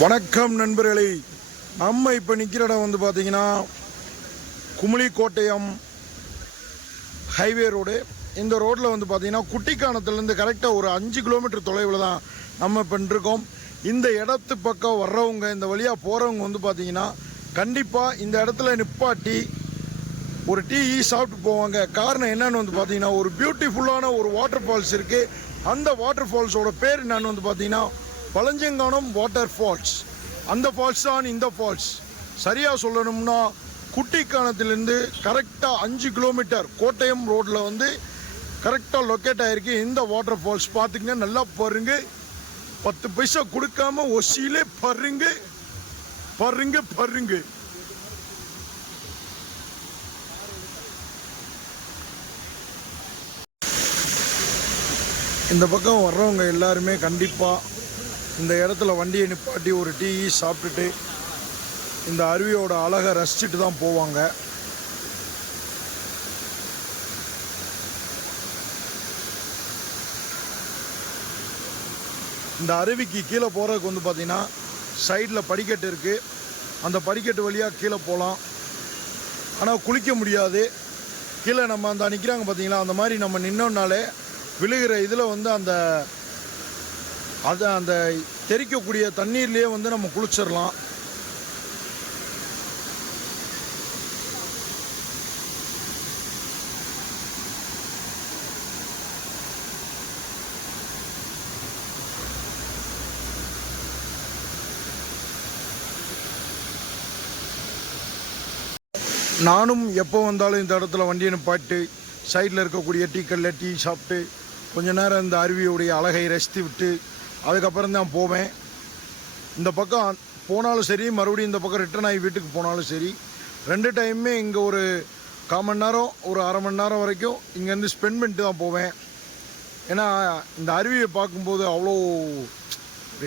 வணக்கம் நண்பர்களே. நம்ம இப்போ நிற்கிற இடம் வந்து பார்த்தீங்கன்னா குமுளி ஹைவே ரோடு. இந்த ரோட்டில் வந்து பார்த்தீங்கன்னா குட்டிக்கானத்துலேருந்து கரெக்டாக ஒரு அஞ்சு கிலோமீட்டர் தொலைவில் தான் நம்ம இப்போ இருக்கோம் இந்த இடத்து பக்கம் வர்றவங்க இந்த வழியாக போகிறவங்க வந்து பார்த்தீங்கன்னா கண்டிப்பாக இந்த இடத்துல நிப்பாட்டி ஒரு டீ சாப்பிட்டு போவாங்க. காரணம் என்னன்னு வந்து பார்த்தீங்கன்னா ஒரு பியூட்டிஃபுல்லான ஒரு வாட்டர் ஃபால்ஸ் இருக்குது அந்த வாட்டர் ஃபால்ஸோட பேர் என்னன்னு வந்து பார்த்தீங்கன்னா பழஞ்சங்கானம் வாட்டர் ஃபால்ஸ் அந்த ஃபால்ஸ் தான் இந்த ஃபால்ஸ் சரியாக சொல்லணும்னா குட்டிக்கானத்திலேருந்து கரெக்டாக அஞ்சு கிலோமீட்டர் கோட்டயம் ரோட்டில் வந்து கரெக்டாக லொக்கேட் ஆகிருக்கு இந்த வாட்டர் ஃபால்ஸ் பார்த்திங்கன்னா நல்லா பாருங்க. பத்து பைசா கொடுக்காம ஒசியிலே பருங்க. பருங்க பருங்க. இந்த பக்கம் வர்றவங்க எல்லாருமே கண்டிப்பாக இந்த இடத்துல வண்டியை நிப்பாட்டி ஒரு டீ சாப்பிட்டுட்டு இந்த அருவியோட அழகை ரசிச்சுட்டு தான் போவாங்க. இந்த அருவிக்கு கீழே போகிறதுக்கு வந்து பார்த்திங்கன்னா சைடில் படிக்கட்டு இருக்குது அந்த படிக்கட்டு வழியாக கீழே போகலாம் ஆனால் குளிக்க முடியாது. கீழே நம்ம அந்த நிற்கிறாங்க பார்த்தீங்களா அந்த மாதிரி நம்ம நின்னோம்னாலே விழுகிற இதில் வந்து அந்த அது அந்த தெறிக்கக்கூடிய தண்ணீர்லேயே வந்து நம்ம குளிச்சிடலாம் நானும் எப்போ வந்தாலும் இந்த இடத்துல வண்டியை நிப்பாட்டு சைடில் இருக்கக்கூடிய டீ டீ சாப்பிட்டு கொஞ்ச நேரம் இந்த அருவியுடைய அழகை ரசித்து விட்டு அதுக்கப்புறம் தான் போவேன். இந்த பக்கம் போனாலும் சரி மறுபடியும் இந்த பக்கம் ரிட்டர்ன் ஆகி வீட்டுக்கு போனாலும் சரி ரெண்டு டைமுமே இங்கே ஒரு கால் மணி நேரம் ஒரு அரை மணி நேரம் வரைக்கும் இங்கேருந்து ஸ்பெண்ட் பண்ணிட்டு தான் போவேன். ஏன்னா இந்த அருவியை பார்க்கும்போது அவ்வளோ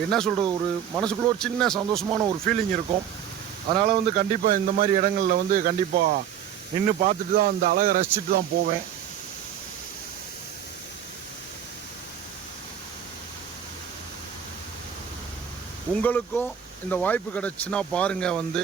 என்ன சொல்கிறது ஒரு மனசுக்குள்ளே ஒரு சின்ன சந்தோஷமான ஒரு ஃபீலிங் இருக்கும். அதனால் வந்து கண்டிப்பாக இந்த மாதிரி இடங்களில் வந்து கண்டிப்பாக நின்று பார்த்துட்டு தான் அந்த அழகை ரசிச்சுட்டு தான் போவேன். உங்களுக்கும் இந்த வாய்ப்பு கிடச்சுன்னா பாருங்கள் வந்து